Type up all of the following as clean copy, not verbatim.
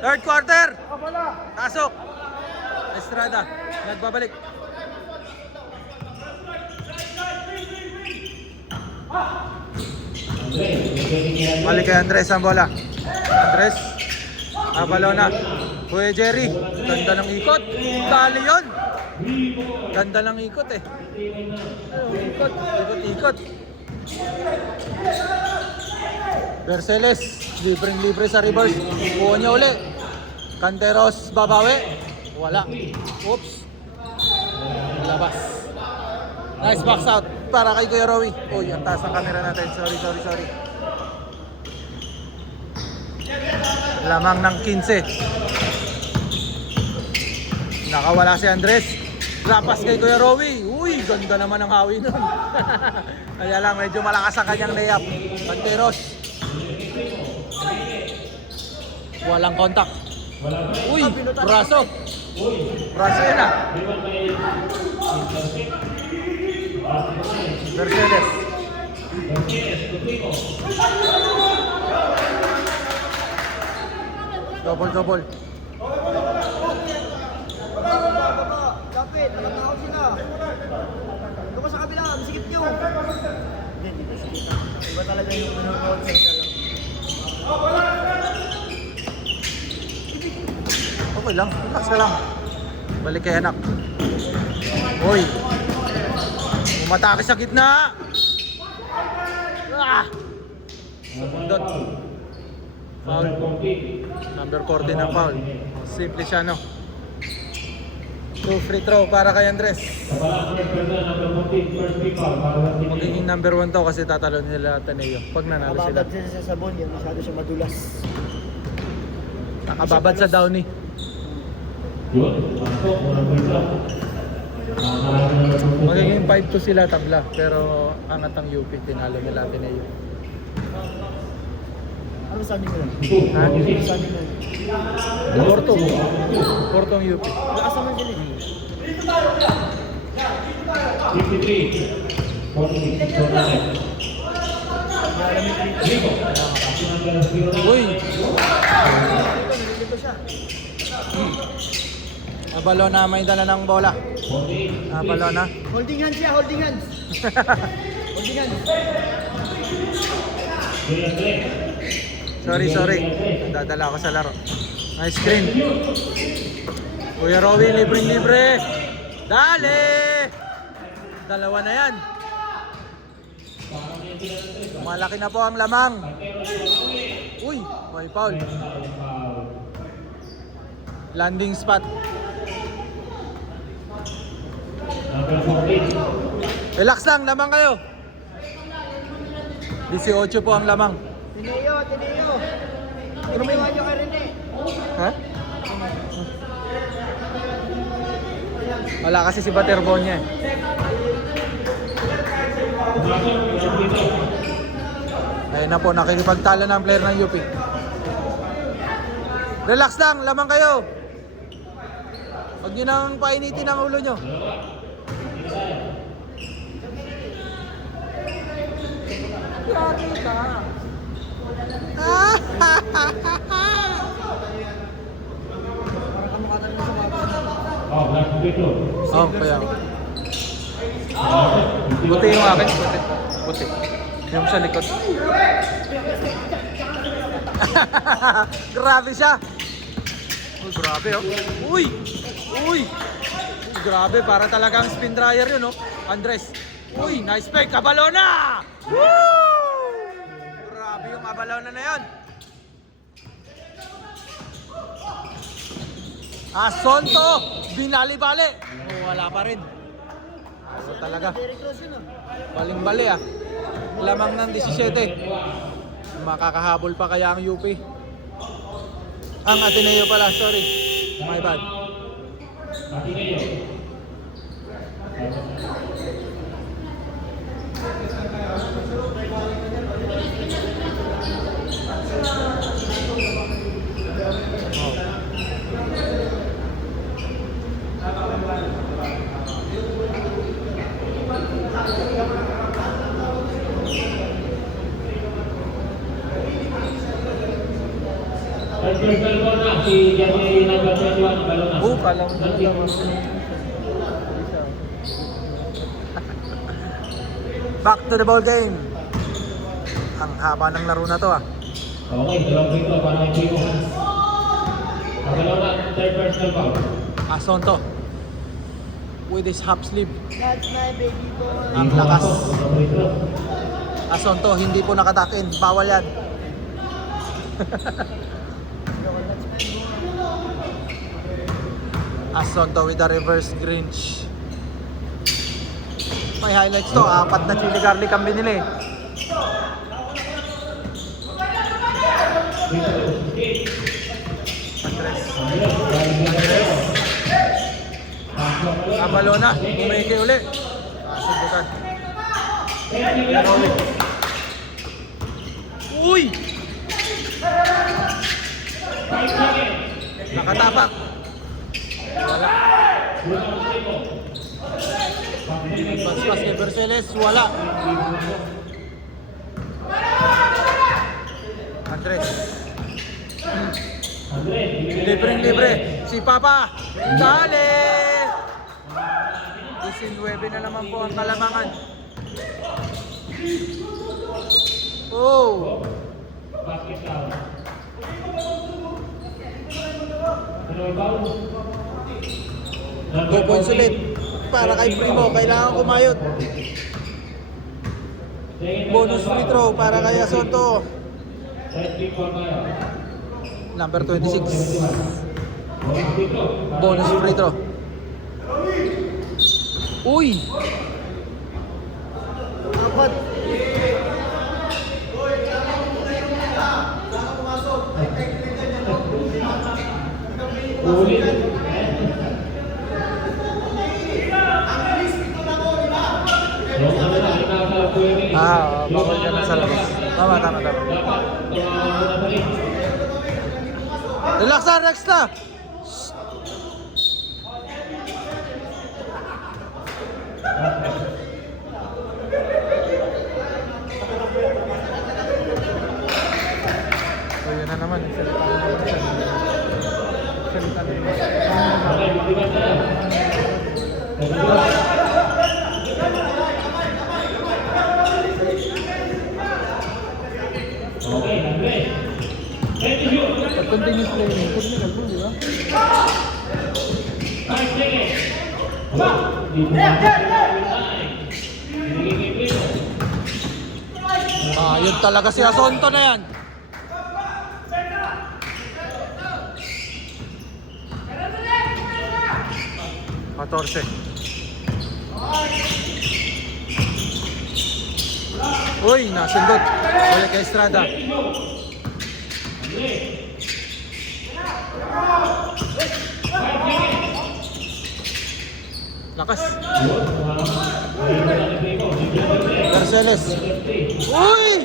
Third quarter. Pasok. Estrada. Nagbabalik. Balik kay Andres ang bola. Andres. Abalona. Kuya Jerry. Ganda ng ikot. Dali yun. Ganda ng ikot eh. Ikot. Ikot. Berceles. Libreng-libre sa reverse. Buo niya uli. Canteros babawi. Wala. Oops. Labas. Nice box out para kay Kuya Rowie. Uy, ang taas ng camera natin. Sorry. Lamang ng 15. Nakawala si Andres. Lapas kay Kuya Rowie. Uy, ganda naman ang hawi nun. Kaya lang, medyo malakas ang kanyang layup. Canteros. Walang contact. Uy, braso. Braso yun ah. Mercedes. Double. Lapit, alam na ako sila. Doon sa kabila, masikip nyo. Hindi ko sikita. Iba talaga yung manonood sa ito. Okay lang, relax ka lang. Balik kay anak. Uy. Umatake sa gitna. Ah! Sundot. Foul. Number 14 ang foul. Simple siya, no? 2 free throw para kay Andres. Magiging number 1 to kasi tatalo nila Ateneo pag nanalo sila. Kababad sila sa sabon, yan masyado siya madulas. Nakababad sa Downey. Magiging 5-2 sila tabla, pero angat ang UP, tinalo nila Ateneo. Ano sabi mo lang? Ha? Ano sabi mo lang? Porto ang UP. Lakas naman sila eh. 53. Uy! Nalilito siya. Abalona may dala ng bola. Abalona. Holding hands siya, holding hands. Holding hands. Sorry. Dadala ako sa laro. Nice screen. Kuya Rowie, libre. Dali! Dalawa na yan. Malaki na po ang lamang. Uy, may foul. Landing spot. Relax lang, lamang kayo. 18 po ang lamang. Tineo. Tiniwan nyo kay Rene. Ha? Wala kasi si Baterbonya eh. Ayun na po, nakikipagtalo ng player ng UP. Relax lang, lamang kayo. Huwag nyo nang painitin ang ulo nyo. Parang kamukha talaga sa mga Kaya. Buti yung akin, buti. Yung sa likod. Grabe siya. Uy, grabe oh. Uy. Grabe, para talagang spin dryer yun oh. Andres. Uy, nice fake. Abalona! Woo! Grabe yung Abalona na yun. Asonto! Binali-bali. Oh, wala pa rin. So talaga. Derek Rose yun ah. Baling-bali ah. Lamang ng 17. Makakahabol pa kaya ang UP. Ang Ateneo pala, sorry. My bad. Adversarial Kala mo talaga. Back to the ball game. Ang haba ng laro na to ah. Okay, dalawang dito para kay Chico. Pagalaw na, third personal foul. Asonto. With his half sleeve. That's my baby boy. Ang lakas. Asonto, hindi po nakatakin. Bawal yan. Asonto with the reverse Grinch. May highlights to. 4 na chili garlic ang binili. Abalona, bumeke uli. Subukan. Uy! Nakatapak. Wala. Pas kay Berceles, wala. Andres. Libre. Si Papa. Dali! 19 na naman po ang Kalamangan. Oh! Go points ulit. Para kay Primo, kailangan kumayot. Bonus free throw para kay Asonto. Number 26. Bonus free throw. Uy! Apat. Bawal ka na sa labas. Tama. Relax na! So yun na naman. Salita na continuous playing. Technical po, di ba? Yun talaga si Asonto na yan. Patorse. Uy, nasundot. Balik kay Estrada. Lakas. Berceles. Uy!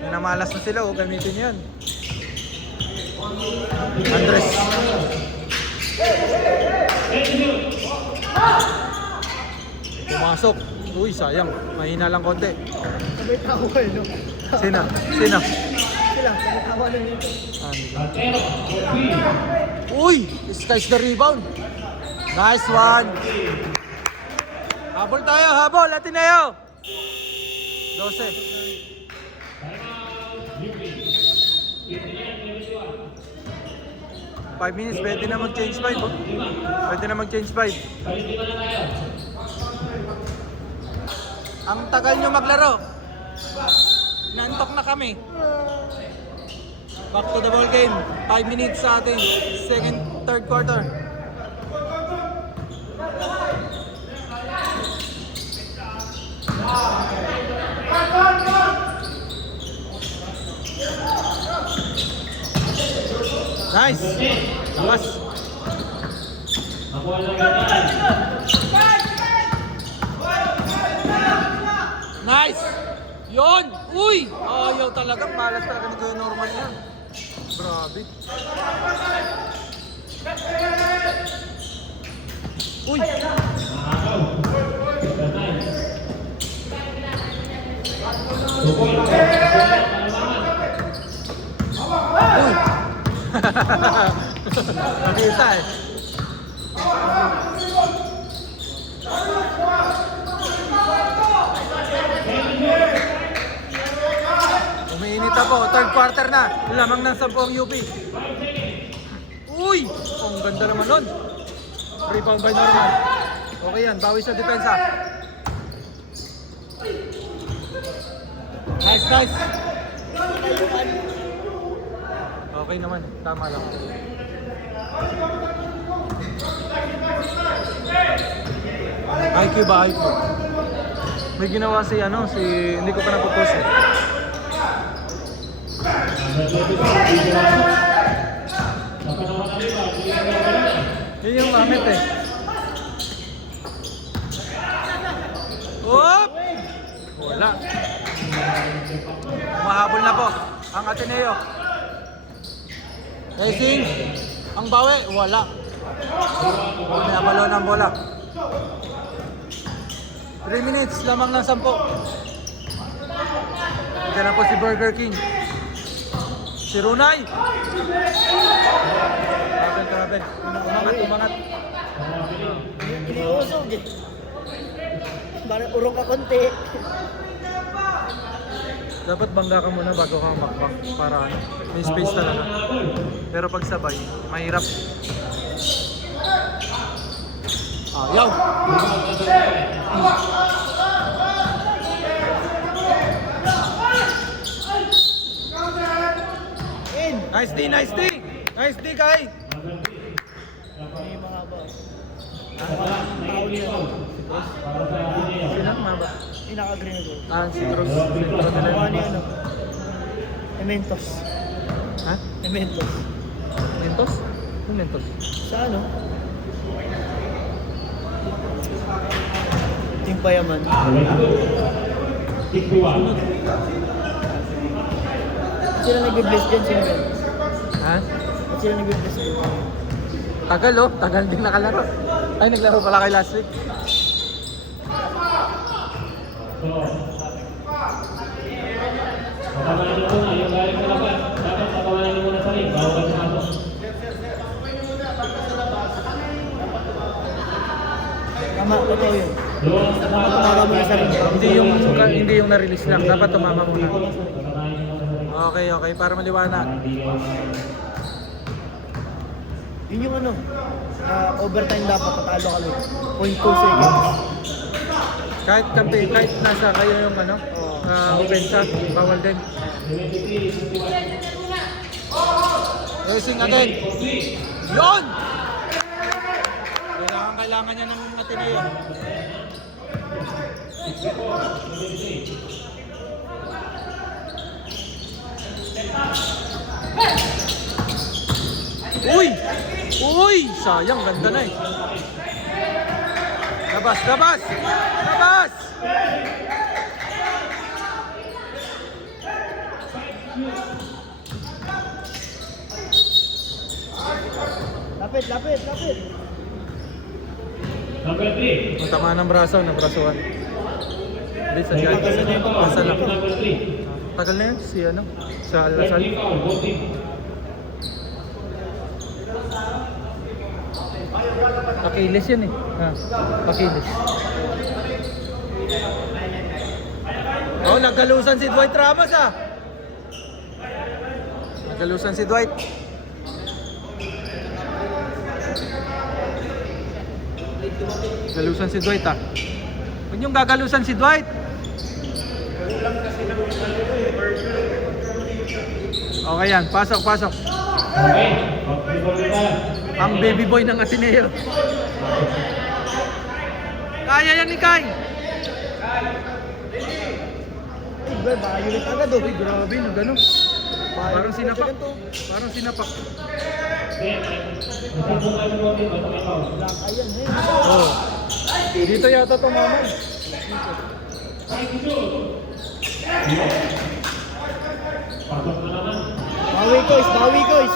Minamalas na sila, gamitin yan. Andres. Pumasok. Uy, sayang. Mahina lang konti. Sabay tawa eh, no? Sino? Sila, sabay tawa lang yun. Uy! Skies the rebound. Nice one. Habol tayo, habol. Ateneo. 12. 5 minutes, pwede na mag-change 5. Pwede na mag-change 5. Ang tagal nyo maglaro. Nantok na kami. Back to the ball game. 5 minutes sa atin. Third quarter. Nice. Lakas. Nice. Yon. Uy. Ayaw talagang malas talaga nito normal yan. Grabe. Uy. Uy! Nakita eh. Umiinit na po. Third quarter na. Lamang ng 10 ang UP. Uy! Ang ganda naman nun. Rebound by Norman. Okay yan. Bawi sa depensa. Nice, nice. Okay naman. Tama lang. IQ ba? IQ? May ginawa si hindi ko pa napopost eh. Yun yung gamit eh. Oop! Wala. Mahabol na po ang Ateneo. Racing. Ang bawi. Wala. Pinabalo ng bola. 3 minutes lamang ng 10. Diyan na po si Burger King. Si Runay. Travel. Umangat. Iniusog eh. Parang urong ka konti. Dapat bangga ka muna bago kang makbang para may space talaga. Pero pag sabay, mahirap. Yaw! In! Nice D, nice D! Nice D, Kai! May mga ba? Pauli ano? Sino ang maba? Yung naka-green na doon. Si Cruz. Gawa ni ano? Ementos. Ha? Ementos. Mentos? Ano Mentos? Sa ano? Team Payaman. Sila nag-bless dyan, sino ba? Ha? At sila nag-bless dyan. Tagal oh. Tagal din nakalaro. Ay, naglaro pala kay last week. Patawanan niyo muna, yung galing sa labas. Dapat patawanan niyo muna sa ring, bago ka sumato. Tama, totoo yun. Doon sa Dapat tumara mo na sa rin. Hindi yung na-release lang. Dapat tumama muna. Okay. Para maliwanag. Yun yung ano, overtime dapat patalo kami. 0.2 seconds. Kahit nasa kayo yung opensa, bawal din. Racing again. Yun! Kailangan niya ng Ateneo. Uy! Sayang, ganda na eh. Labas! Lapit! Number 3. Ang tama ng braso, nabrasuhan. Hindi sa dyan. Basta lang. Number 3. Tagal na yun, sa Lasal. Pakilis yan eh. Pakilis. Naggalusan si Dwight Ramos Naggalusan si Dwight. Galusan si Dwight Huwag niyong gagalusan si Dwight. Okay yan, pasok. Okay. Ang baby boy ng Ateneo. Kaya yan ni Kai. Baka unit agad oh. Uy, grabe, nagano. Parang sinapak. Black ayan eh. Oh. Dito yata tumama. Bawi guys.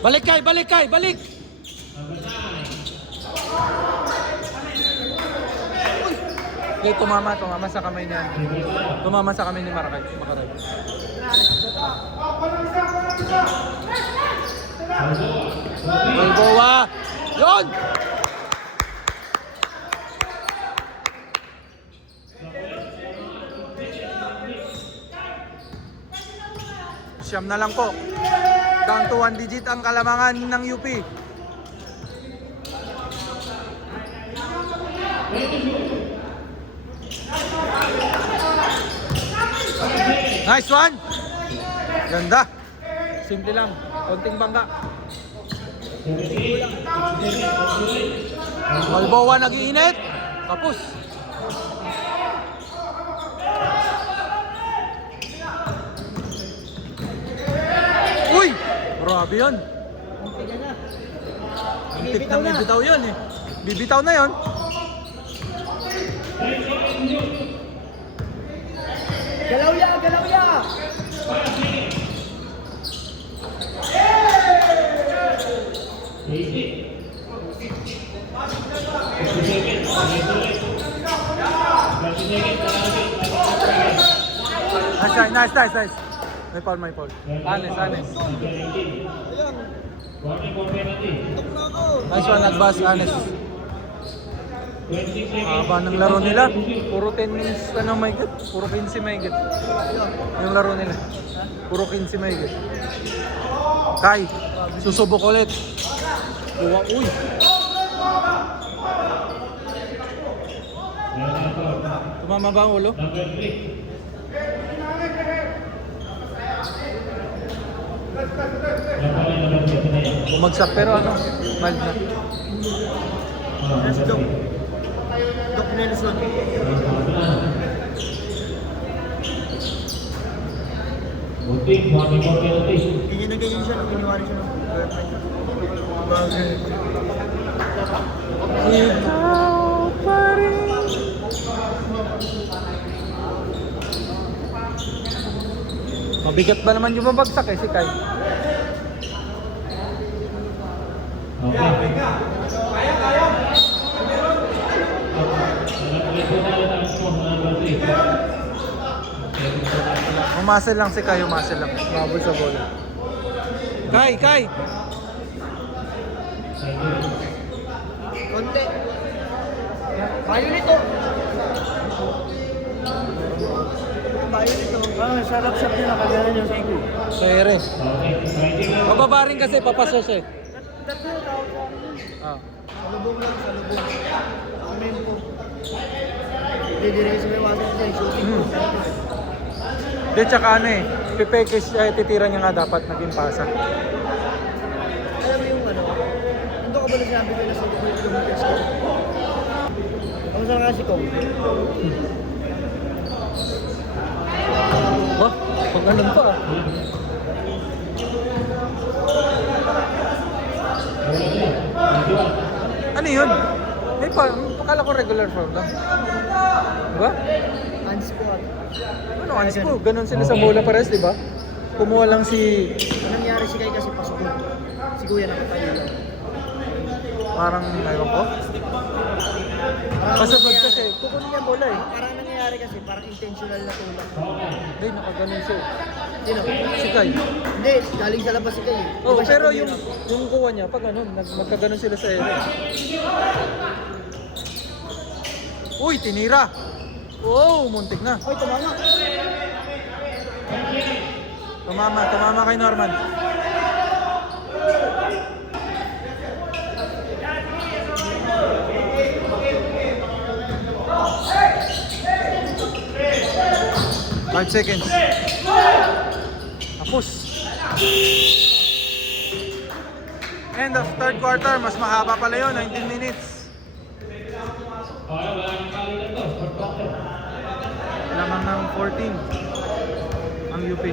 Balik Kai, balik! Okay, tumama sa kamay niya. Tumama sa kamay ni Makaray. Balboa! Yun! Siyam na lang po. Down to 1 digit ang kalamangan ng UP. Nice one! Ganda! Simple lang. Konting bangga. Balboa nag-iinit. Kapos. Uy! Grabe yun. Antik nang bibitaw yun eh. Bibitaw na yun. Galaw ya! Galaw ya! Nice. May foul. Honest. Nice one, Agbas, honest. Haba ng laro nila. Puro 10 minutes ka na may good. Puro 15 may good. Yung laro nila. Puro 15 may good. Kai, susubok ulit. Uy. Tumama ba ang ulo? Bumagsak pero ano, mild na. Let's go. Doc Nelson. Ganyan na ganyan siya. Kiniwari siya ng girlfriend. Ikaw pa rin. Mabigat ba naman yung mabagsak eh si Kai? Umasel lang si Kai, umasel lang. Mabul sa bola. Kai! Konti. Bayo nito. Sarap siya pinakagalan yung sayo. Pere. Pababa rin kasi, papasos eh. Tatlo tao sa Ah. salubong lang, salubong. Amen po. Didire sa may wasan siya, shooting po. Di tsaka ano eh, pipekis, titira niya nga dapat naging pasa. Alam mo yung ano, nandun ka ba na sinabi ko na sa kilometers ko? Ang saan nga si Kong? Ba? Pag ganun pa ah. Ano yun? May pakala ko regular form lang. Diba? Unsquat. Ano, anis ko, ganun sila sa bola pares, diba? Kumuha lang si... Ang nangyari si Kai kasi pasok mo. Si Kuya nakatayo lang. Parang, ewan ko. Pasabag kasi, kukunin niya ang bola eh. Parang nangyayari kasi, parang intentional na tulak. Hindi, nakaganon siya. Sino? Si Kai. Hindi, galing sa labas si Kai. Oh, Iba siya pero tumira. yung kuha niya, pag ano, magkaganon sila sa ere. Uy, tinira! Oh, muntik na. Ay, tumama. Tumama kay Norman. Five seconds. Tapos. End of third quarter, mas mahaba pala yun, 19 minutes. Lamang ng 14 ang UP.